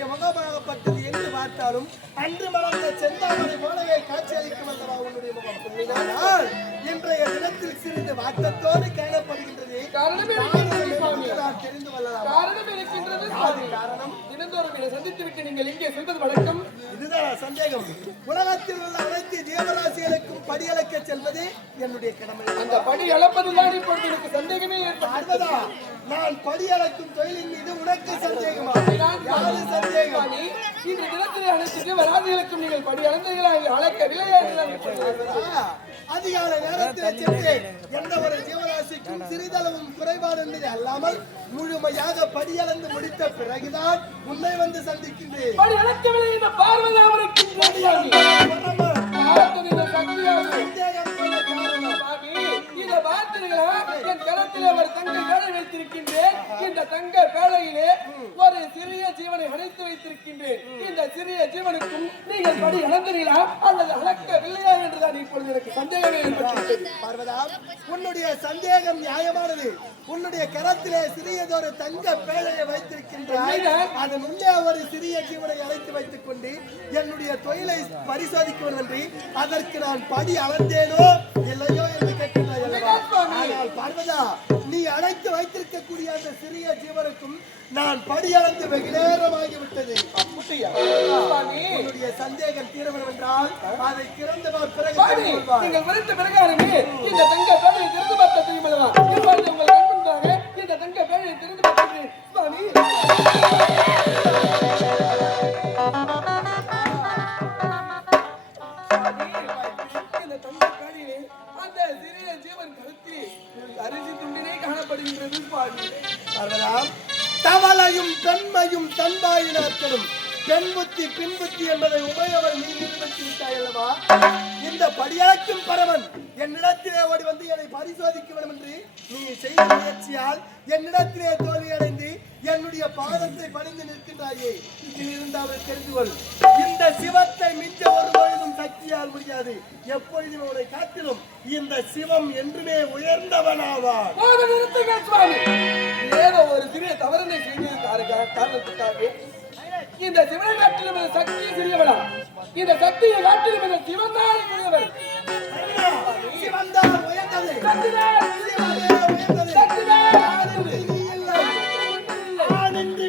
உன்னுடைய முகமாகப்பட்டது என்று பார்த்தாலும் அன்று மலர்ந்த செந்தாமரை போலவே காட்சி அளிக்கும் அல்லவா உன்னுடைய முகம்? ஆனால் இன்றைய தினத்தில் சிறிது வாட்டத்தோடு காணப்படுகின்றது. தெரிந்து கொள்ளலாம். காரணம் இருக்கின்றது. காரணம். தினந்தோறும் என்னை சந்தித்து விட்டு நீங்கள் இங்கே செல்வது வழக்கம். இதுதான் சந்தேகம். உலகத்தில் உள்ள அனைத்து ஜீவராசிகளுக்கும் படியளக்க செல்வது என்னுடைய கடமை. அந்த படி அளப்பதுதான் இப்பொழுது எனக்கு சந்தேகமே பார்வதா நான் படியளக்கும் தொழிலின் மீது உனக்கு சந்தேகமா? யாரு சந்தேகம்? சுவாமி, இன்று தினத்திலே அனைத்து ஜீவராசிகளுக்கும் நீங்கள் படி அளந்தீர்களா பார்வதா, அதிகாலை நேரத்தில் எந்த ஒரு ஜீவராசிக்கும் சிறிதளவும் குறைபாடு என்பது அல்லாமல் முழுமையாக படியளந்து முடித்த பிறகுதான் உன்னை வந்து சந்திக்கின்றேன். கொண்டு என்னுடைய தொழிலை பரிசோதிக்க வேண்டி அதற்கு நான் படி அளந்தேனோ இல்லையோ என்று சுவாமி. ஆனால் பார்வதா நீ அழைத்து வைத்திருக்கக்கூடிய அந்த சிறிய ஜீவனுக்கும் நான் படி அளந்து வெகு நேரமாகி விட்டது. அப்படியா? சுவாமி, உன்னுடைய சந்தேகம் தீர வேண்டும் என்றால் அதை திறந்தவர் பிறகு. நீங்கள் விருத்த பிரகாரமே இந்த தங்க திறந்து பார்த்த தெரியுமல்லவா? தன்பாயினார்களும் பெண் புத்தி பின் புத்தி என்பதை உமையவர் நீ விட்டாய் அல்லவா? இந்த படியாக்கும் பரவன் என்னிடத்திலே ஓடி வந்து என்னை பரிசோதிக்க வேண்டும் என்று நீ செய்த முயற்சியால் என்னிடத்திலே தோல்வி அடைந்து என்னுடைய பாதத்தை பணிந்து நிற்கின்றாயே. இதிலிருந்து அவர் தெரிந்து கொள். இந்த சிவத்தை மிஞ்ச ஒரு பொழுதும் சக்தியால் முடியாது. எப்பொழுதும் அவனை காட்டிலும் இந்த சிவம் என்றுமே உயர்ந்தவனாவார் ஏதோ ஒரு சிறிய தவறனை செய்திருக்காரு காரணத்துக்காக இந்த சிவனை காட்டிலும் இந்த சக்தி சிறியவளா. இந்த சக்தியை காட்டிலும் இந்த தான் சிறியவள் சிவன்தான் உயர்ந்தது. சக்திதான். உயர்ந்தது சக்திதான். ஆணின்றி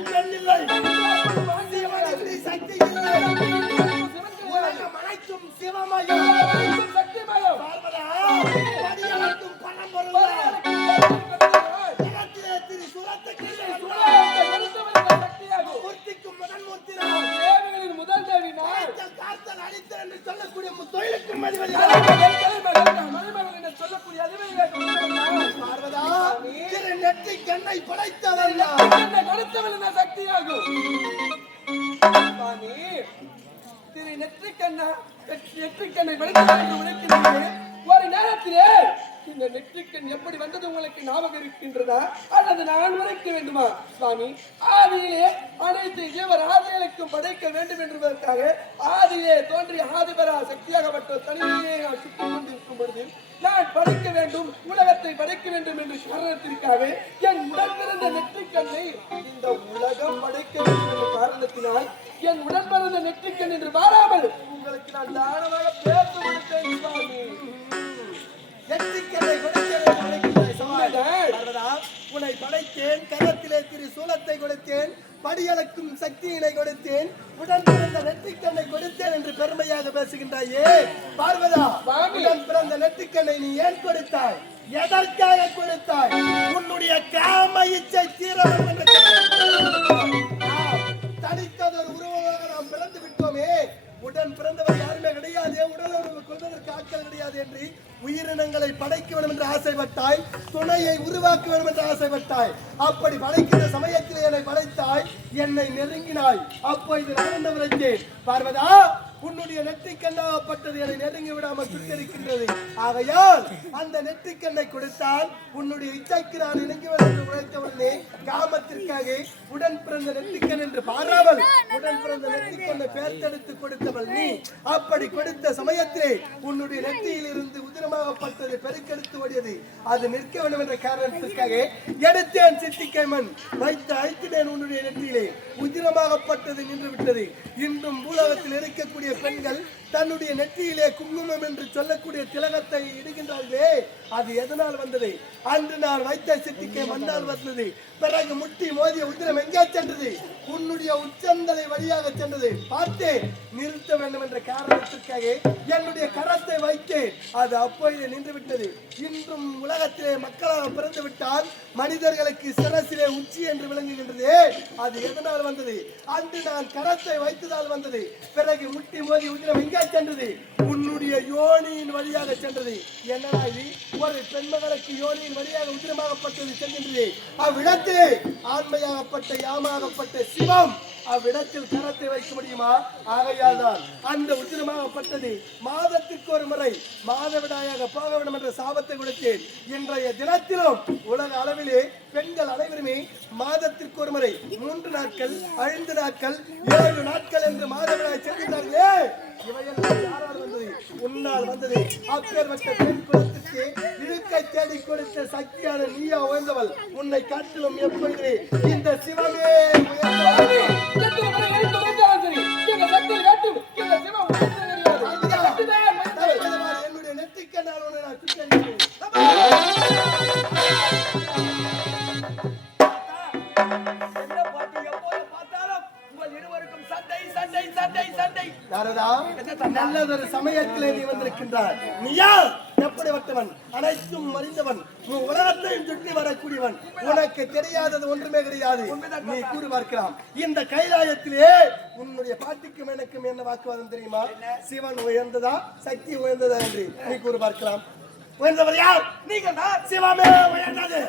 படைத்தவன் என்ன கொடுத்தவள் என்ன சக்தியாகும். சுவாமி திரு நெற்றிக்கண்ணா நெற்றிக்கண்ணை வளைத்து உழைக்கிறீர்கள் ஒரு நேரத்திலே இந்த நெற்றிக்கண் எப்படி வந்தது உங்களுக்கு ஞாபகம் இருக்கின்றதா? அல்லது நான் உரைக்க வேண்டுமா? சுவாமி ஆதியிலே அனைத்து இவர் ஆதிகளுக்கும் படைக்க வேண்டும் என்பதற்காக ஆதியிலே தோன்றிய ஆதிபரா சக்தியாகப்பட்ட தனிமையை நான் சுற்றிக் கொண்டிருக்கும் பொழுது நான் படைக்க வேண்டும் உலகத்தை படைக்க வேண்டும் என்ற காரணத்திற்காக நெற்றிக்கண்ணை. இந்த உலகம் படைக்க காரணத்தினால் என் உடன் பிறந்த நெற்றிக்கண் என்று பாராமல் உங்களுக்கு நான் தானமாக பேச சுவாமி. நெற்றிக்கண்ணை உன்னை படைத்தேன் கரத்திலே திரு சூலத்தை கொடுத்தேன் படியளக்கும் சக்தியினை கொடுத்தேன் உடன் பிறந்த நெற்றிக்கண்ணை கொடுத்தேன் என்று பெருமையாக பேசுகின்றாயே. பார்வதா. உடன் பிறந்த நெற்றிக்கண்ணை நீ ஏன் கொடுத்தாய்? எதற்காக கொடுத்தாய்? கொடுத்தால் உன்னுடைய இச்சைக்கு நான் இணங்குவேன் என்று உழைத்தவர்களே காமத்திற்காக உடன் பிறந்த நெத்திக்கன் என்று பாராமல் உடன் பிறந்த நெற்றிக்கண்ணை பேர்த்தெடுத்து கொடுத்தவள் நீ. அப்படி கொடுத்த சமயத்திலே உன்னுடைய நெத்தியில் இருந்து உதிரமாகப்பட்டது பெருக்கெடுத்து ஓடியது. அது நிற்க வேண்டும் என்ற காரணத்திற்காக எடுத்தேன் சித்திக்கைமன். வைத்து அழைத்தினேன் உன்னுடைய நெற்றியிலே. உதிரமாகப்பட்டது நின்று விட்டது இன்றும் பூலகத்தில் இருக்கக்கூடிய பெண்கள் தன்னுடைய நெற்றியிலே குங்குமம் என்று சொல்லக்கூடிய திலகத்தை இடுகின்றார்கள். அது எதனால் வந்தது? அன்று நான் வைத்த சித்திக்கை மண்ணால் வந்தது. பிறகு முட்டி மோதிய உதிரம் எங்கே சென்றது? உன்னுடைய உச்சந்தலை வழியாக சென்றது. பார்த்து நிறுத்த வேண்டும் என்ற காரணத்திற்காக என்னுடைய கரத்தை வைத்து அது அப்பொழுது நின்று விட்டது இன்றும் உலகத்திலே மக்களாக பிறந்து விட்டால் மனிதர்களுக்கு சிரசிலே உச்சி என்று விளங்குகின்றது. அது எதனால் வந்தது? அன்று நான் கரத்தை வைத்ததால் வந்தது. பிறகு முட்டி மோதி உதிரம் எங்கே சென்றது? உன் அவருடைய யோனியின் வழியாக சென்றது. என்னடா இது? ஒரு பெண்மகளுக்கு யோனியின் வழியாக உதிரமாகப்பட்டது செல்கின்றது. அவ்விடத்தில் ஆண்மையாகப்பட்ட யாமாகப்பட்ட சிவம் அவ்விடத்தில் கரத்தை வைக்க முடியுமா? ஆகையால் தான் அந்த உத்திரமாகப்பட்டது மாதத்திற்கு ஒரு முறை மாதவிடாயாக போக வேண்டும் என்ற சாபத்தை கொடுத்தேன். இன்றைய தினத்திலும் உலக அளவிலே பெண்கள் அனைவருமே மாதத்திற்கு ஒரு முறை மூன்று நாட்கள் ஐந்து நாட்கள் ஏழு நாட்கள் என்று மாதவிடாய் செல்கிறார்களே இவையெல்லாம் யாரால் வந்தது உன்னால் வந்தது அப்பேற்பட்ட பெண் குலத்துக்கு இருக்கை தேடி கொடுத்த சக்தியான நீயா உயர்ந்தவள். உன்னை காட்டிலும் எப்பொழுது இந்த சிவமே உயர்ந்தவள். நல்லதொரு சமயத்திலே நீ வந்திருக்கின்றார் நீயா எப்படிப்பட்டவன்? அனைத்தும் மறிந்தவன் உன் உலகத்தையும் சுற்றி வரக்கூடியவன். உனக்கு தெரியாதது ஒன்றுமே கிடையாது. நீ கூறி பார்க்கலாம். இந்த கைலாயத்திலே உன்னுடைய பாட்டிக்கும் எனக்கும் என்ன வாக்குவாதம் தெரியுமா? சிவன் உயர்ந்ததா? சக்தி உயர்ந்ததா என்று நீ கூறி பார்க்கலாம். உயர்ந்தவர் யார்? நீங்கள் தான். சிவமே உயர்ந்தது.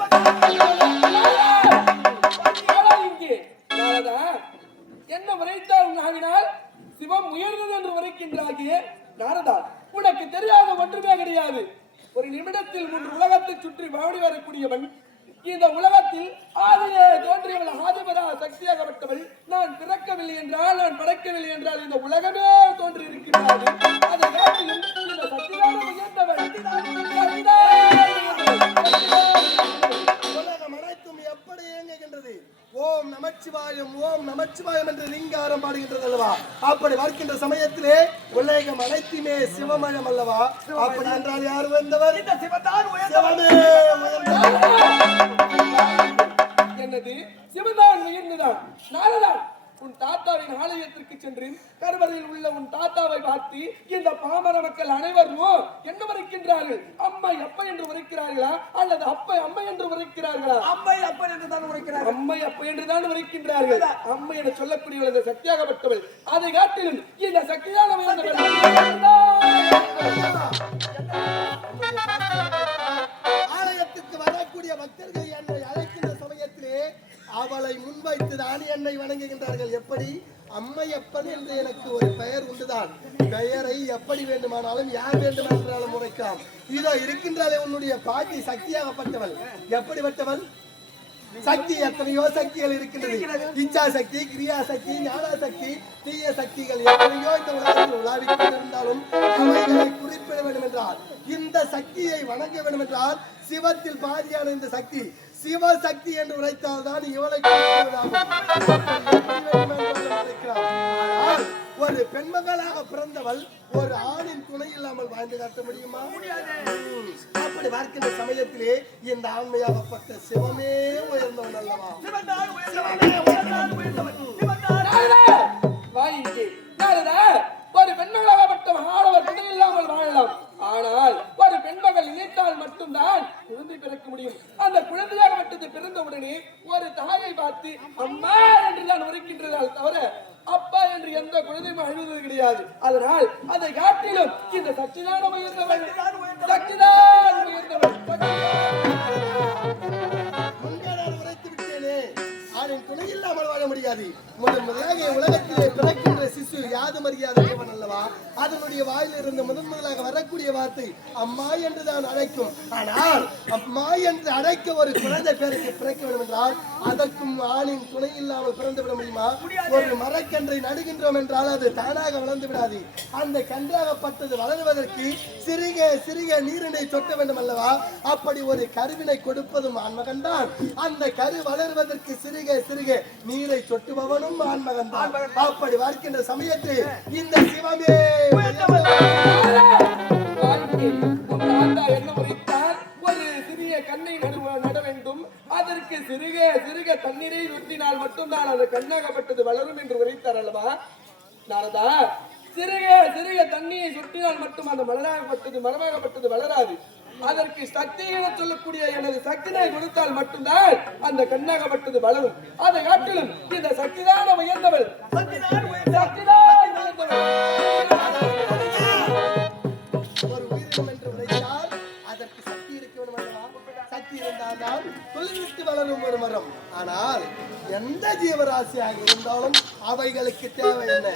என்ன உரைத்தால் உன் சிவம் உயர்ந்தது என்று உரைக்கின்றாகிய நாரதா உனக்கு தெரியாத ஒன்றுமே கிடையாது. ஒரு நிமிடத்தில் மூன்று உலகத்தை சுற்றி வாடி வரக்கூடியவன் இந்த உலகத்தில் ஆதியே தோன்றியவள் ஆதிபரா சக்தியாகப்பட்டவள் நான் பிறக்கவில்லை என்றால் நான் படைக்கவில்லை என்றால் இந்த உலகமே தோன்றி இருக்கின்றது அதை காட்டிலும் இந்த சக்தியாக உயர்ந்தவள் ஓம் நமச்சிவாயம் ஓம் நமச்சிவாயம் என்று லிங்காரம் பாடுகின்றது அல்லவா அப்படி பார்க்கின்ற சமயத்திலே உலகம் அனைத்துமே சிவமயம் அல்லவா? அப்படி என்றால் யார் வந்தவர் இந்த சிவத்தான் உயர்ந்தவன். என்னது? சிவதான் உயர்ந்ததான் நாரதா? உன் தாத்தாவின் ஆலயத்திற்கு சென்று கருவறையில் உள்ள உன் தாத்தாவை பார்த்து இந்த பாமர மக்கள் அனைவரும் என்ன உரைக்கின்றார்கள் அம்மை அப்ப என்று உரைக்கிறார்களா அல்லது அப்பை அம்மை என்று உரைக்கிறார்களா அம்மை அப்பன் என்று தான் உரைக்கிறார் அம்மை அப்ப என்றுதான் உரைக்கின்றார்கள் அம்மை என சொல்லக்கூடியவள் இந்த சக்தியாகப்பட்டவள் அதை காட்டிலும் இந்த சக்தியாக உயர்ந்தவள் ஆலயத்துக்கு வரக்கூடிய பக்தர்கள் என்னை அவளை முன்வைத்து தான் என்னை வணங்குகின்றார்கள். எப்படி? அம்மையப்பன் என்று எனக்கு ஒரு பெயர் உண்டுதான். பெயரை எப்படி வேண்டுமானாலும் யார் வேண்டுமானாலும் உரைக்கலாம். இதோ இருக்கின்றாலே உன்னுடைய பாட்டி சக்தியாகப்பட்டவள். எப்படிப்பட்டவள்? சக்தி எத்தனையோ சக்திகள் இருக்கின்றது. இச்சா சக்தி கிரியா சக்தி ஞான சக்தி தீய சக்திகள் எத்தனையோ இந்த உலகத்தில் உலாவிக் கொண்டிருந்தாலும் அவைகளை குறிப்பிட வேண்டும் என்றால் இந்த சக்தியை வணங்க வேண்டும் என்றால் சிவத்தில் பாதியான இந்த சக்தி சிவசக்தி என்று உரைத்தால் தான் இவளை ஒரு பெண்மகளாக பிறந்தவள் ஒரு ஆணின் துணை இல்லாமல் வாழ்ந்து காட்ட முடியுமா? அப்படி பார்க்கின்ற சமயத்திலே இந்த ஆண்மையாகப்பட்ட சிவமே உயர்ந்தவன் அல்லவா? ஆணின் துணை இல்லாமல் வாழ முடியாது. முதன் முதலாக உலகத்திலே பிறக்கின்ற சிசு யாது மரியாதை அல்லவா? அதனுடைய வாயிலிருந்து முதன் முதலாக வரக்கூடிய வார்த்தை அம்மா என்று தான் அழைக்கும். ஆனால் அம்மா என்று அழைக்க ஒரு குழந்தை பேருக்கு பிறக்க வேண்டும் என்றால் அதற்கும் ஆணின் துணை இல்லாமல் பிறந்து விட முடியுமா? ஒரு மரக்கன்றை நடுகின்றோம் என்றால் அது தானாக வளர்ந்து விடாது. அந்த கன்றாகப்பட்டது வளருவதற்கு சிறிக சிறிக நீரினை சொட்ட வேண்டும் அல்லவா? அப்படி ஒரு கருவினை கொடுப்பதும் ஆண்மகன் தான் அந்த கரு வளருவதற்கு சிறிக சிறிக நீரை சொட்டுபவனும் ஆண்மகன் தான். அப்படி பார்க்கின்ற சமயத்தில் இந்த சிவமே கண்ணை நடுவ- நட வேண்டும். அதற்கு சிறுக சிறுக தண்ணீரை ஊற்றினால் மட்டும்தான் அது கண்ணாகப்பட்டது வளரும் என்று உரைத்தார் அல்லவா? நாரதா சிறுக சிறுக தண்ணியை சொட்டினால் மட்டும் அந்த மலராகப்பட்டது மரமாகப்பட்டது வளராது. அதற்கு சக்தி என சொல்லக்கூடிய எனது சக்தினை கொடுத்தால் மட்டும்தான் அந்த கண்ணாகப்பட்டது வளரும். அதை காட்டிலும் இந்த சக்திதான உயர்ந்தவள். சக்திதான் உயர்ந்தவள். ஒரு உயிரினம் என்று உரைத்தால் அதற்கு சக்தி இருக்க சக்தி இருந்தால்தான் தொழில்விட்டு வளரும் ஒரு மரம். ஆனால் எந்த ஜீவராசியாக இருந்தாலும் அவைகளுக்கு தேவை என்ன?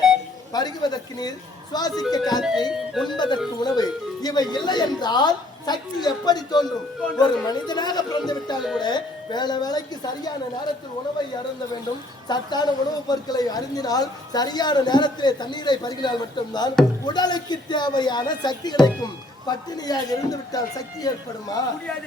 பருகுவதற்கு நீர் சுவாசிக்க காற்று உண்பதற்கு உணவு. இவை இல்லை என்றால் சக்தி எப்படி தோன்றும்? ஒரு மனிதனாக பிறந்து விட்டால் கூட வேலை வேலைக்கு சரியான நேரத்தில் உணவை அருந்த வேண்டும். சத்தான உணவுப் பொருட்களை அருந்தினால் சரியான நேரத்திலே தண்ணீரை பருகினால் மட்டும்தான் உடலுக்கு தேவையான சக்தி கிடைக்கும். பட்டினியாக இருந்து விட்டால் சக்தி ஏற்படுமா?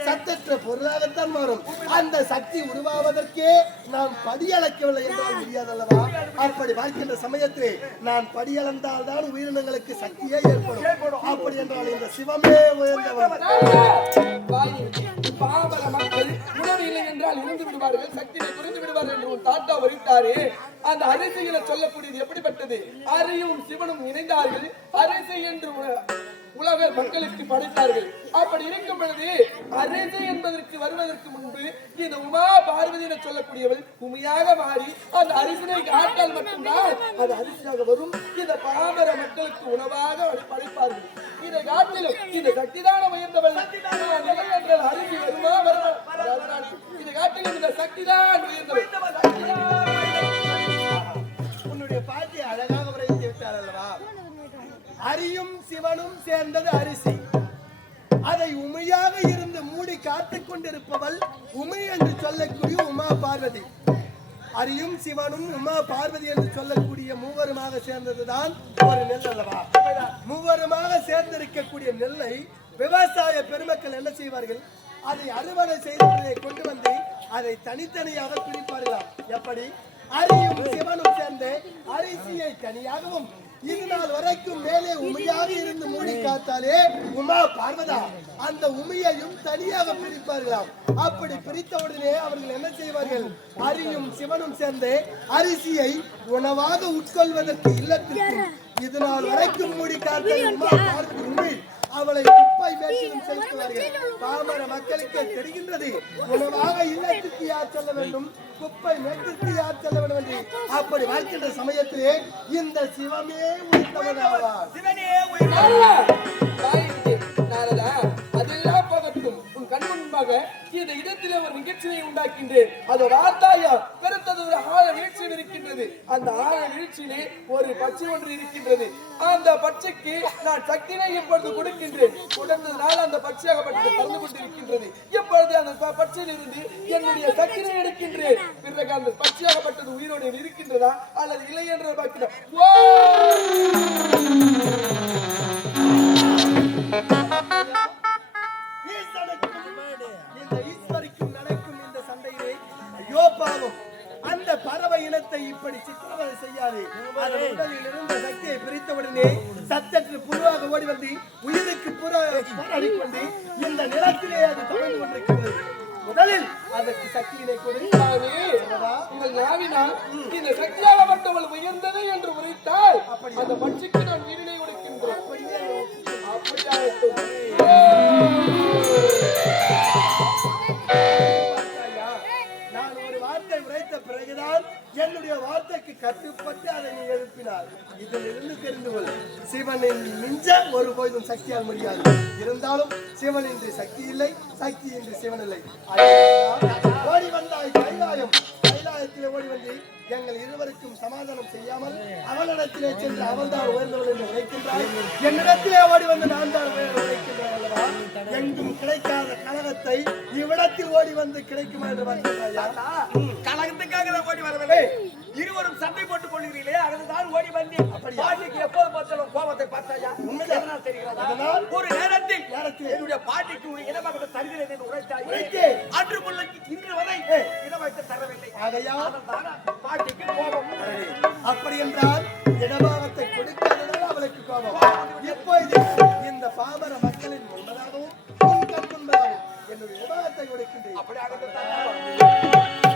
சத்தற்ற பொருளாகத்தான் மாறும். அந்த சக்தி உருவாவதற்கே நாம் படியளக்கவில்லை என்றால் முடியாதல்லவா? அப்படி பார்க்கின்ற சமயத்திலே நான் படியளந்தால் தான் உயிரினங்களுக்கு சக்தியே ஏற்படும். அப்படி என்றால் இந்த சிவமே உயர்ந்தவர். பாமர மக்கள் உணவு இல்லை என்றால் இருந்து விடுவார்கள் சக்தியை குறைந்து விடுவார்கள் என்று உன் தாத்தா வரித்தாரே அந்த அரிசிகளை சொல்லக்கூடியது எப்படிப்பட்டது? அரியும் சிவனும் இணைந்தார்கள். அரிசி என்று உலக மக்களுக்கு படைத்தார்கள். அப்படி இருக்கும் பொழுது அரசு என்பதற்கு வருவதற்கு முன்பு இந்த உமா பார்வதி என சொல்லக்கூடியவள் உமையாக மாறி அந்த அரிசினை காட்டால் மட்டும்தான் அது அரிசியாக வரும். இந்த பாமர மக்களுக்கு உணவாக அவர் படைப்பார்கள். இதை காட்டிலும் இந்த சக்திதான உயர்ந்தவள். அரிசி வருமா வருமா? அதனால் இதை காட்டிலும் இந்த சக்திதான் கொண்டிருப்பவள் உமை என்று சொல்லக்கூடிய உமா பார்வதி. அரியும் சிவனும் உமா பார்வதி என்று சொல்லக்கூடிய மூவருமாக சேர்ந்ததுதான் ஒரு நெல் அல்லவா? மூவருமாக சேர்ந்திருக்கக்கூடிய நெல்லை விவசாய பெருமக்கள் என்ன செய்வார்கள்? அதை அறுவடை செய்தவர்களை கொண்டு வந்து அதை தனித்தனியாக பிரிப்பார்களாம் எப்படி? அரியும் சிவனும் சேர்ந்து அரிசியை தனியாகவும் இது நாள் வரைக்கும் மேலே உமையாக இருந்து மூடி காத்தாலே உமா பார்வதா அந்த உமையையும் தனியாக பிரிப்பார்களாம். அப்படி பிரித்த உடனே அவர்கள் என்ன செய்வார்கள்? அரியும் சிவனும் சேர்ந்து அரிசியை உணவாக உட்கொள்வதற்கு இல்லத்திற்கு. இது நாள் வரைக்கும் மூடி காத்தாலே உமா பார்வதி உண்மை அவளை மேட்டிலும் செலுத்துவார்கள். பாமர மக்களுக்கு தெரிகின்றது. உணவாக இல்லத்திற்கு யார் செல்ல வேண்டும்? குப்பை மேட்டிற்கு யார் செல்ல வேண்டும் என்று அப்படி வாழ்க்கின்ற சமயத்திலே இந்த சிவமே உயர்ந்தவனாவார் சிவனே உயிர் காரணமாக இந்த இடத்தில் ஒரு நிகழ்ச்சியை உண்டாக்கின்றேன். அதோட ஆத்தாயா பெருத்தது ஒரு ஆழ வீழ்ச்சி இருக்கின்றது. அந்த ஆழ வீழ்ச்சியிலே ஒரு பச்சை ஒன்று இருக்கின்றது. அந்த பச்சைக்கு நான் சக்தினை இப்பொழுது கொடுக்கின்றேன். கொடுத்ததுனால அந்த பச்சையாகப்பட்டது பறந்து கொண்டிருக்கின்றது. இப்பொழுது அந்த பச்சையில் இருந்து என்னுடைய சக்தினை எடுக்கின்றேன். பிறகு அந்த பச்சையாகப்பட்டது உயிரோடு இருக்கின்றதா அல்லது இல்லை என்று பார்க்கிறேன் ஓ ஈசனுக்கும் பாவம் அந்த பறவை இனத்தை இப்படி சித்திரவதை செய்யாது. அதன் உடலில் இருந்த சக்தியை பிரித்தவுடனே சத்தற்று புழுவாக ஓடி வந்து உயிருக்கு புற போராடி கொண்டு இந்த நிலத்திலே அது தொடர்ந்து கொண்டிருக்கிறது. முதலில் அதற்கு சக்தியினை கொடு. உங்கள் நாவினால் இந்த சக்தியாகப்பட்டவள் உயர்ந்தது என்று உரைத்தால் அந்த பட்சிக்கு நான் உயிரினை உடைக்கின்றோம் அப்படியாகட்டும். பார்த்தாயா? பிறகுதான் என்னுடைய வார்த்தைக்கு கட்டுப்பட்டு அதை நீ எழுப்பினார் இதிலிருந்து தெரிந்து கொள் சிவனின் மிஞ்ச ஒரு போதும் சக்தியால் முடியாது. இருந்தாலும் சிவன் இன்று சக்தி இல்லை சக்தி என்று சிவன் இல்லை. ஓடி வந்தாய் கைலாயம். கைலாயத்திலே ஓடி வந்து எங்கள் இருவருக்கும் சமாதானம் செய்யாமல் அவளிடத்திலே சென்று அவள் தான் உயர்ந்தவள் என்று உழைக்கின்றாய் என்னிடத்திலே ஓடி வந்து நான் தான் உழைக்கின்றாய் அல்லவா? எங்கும் கிடைக்காத கழகத்தை இவ்விடத்தில் ஓடி வந்து கிடைக்குமா என்று வருகிறாயா சகோதரர்களே இருவரும் சண்டை போட்டுக் கொள்கிறீர்களே அதுதான் ஓடி வந்து பாட்டிக்கு எப்போது பார்த்தாலும் கோபத்தை பார்த்தாயா? உண்மைதான். தெரிகிறதா? ஒரு நேரத்தில் என்னுடைய பாட்டிக்கு ஒரு இடமாக தருகிறேன் என்று உரைத்தாய் அன்று முல்லைக்கு இன்று வரை இடமாக தரவில்லை. அதையா பாட்டிக்கு கோபம். அப்படி என்றால் இடமாகத்தை கொடுக்காததால் அவளுக்கு கோபம். எப்போது இந்த பாபர மக்களின் முன்னதாகவும் என்னுடைய இடமாகத்தை கொடுக்கின்றேன். அப்படி ஆகத்தான்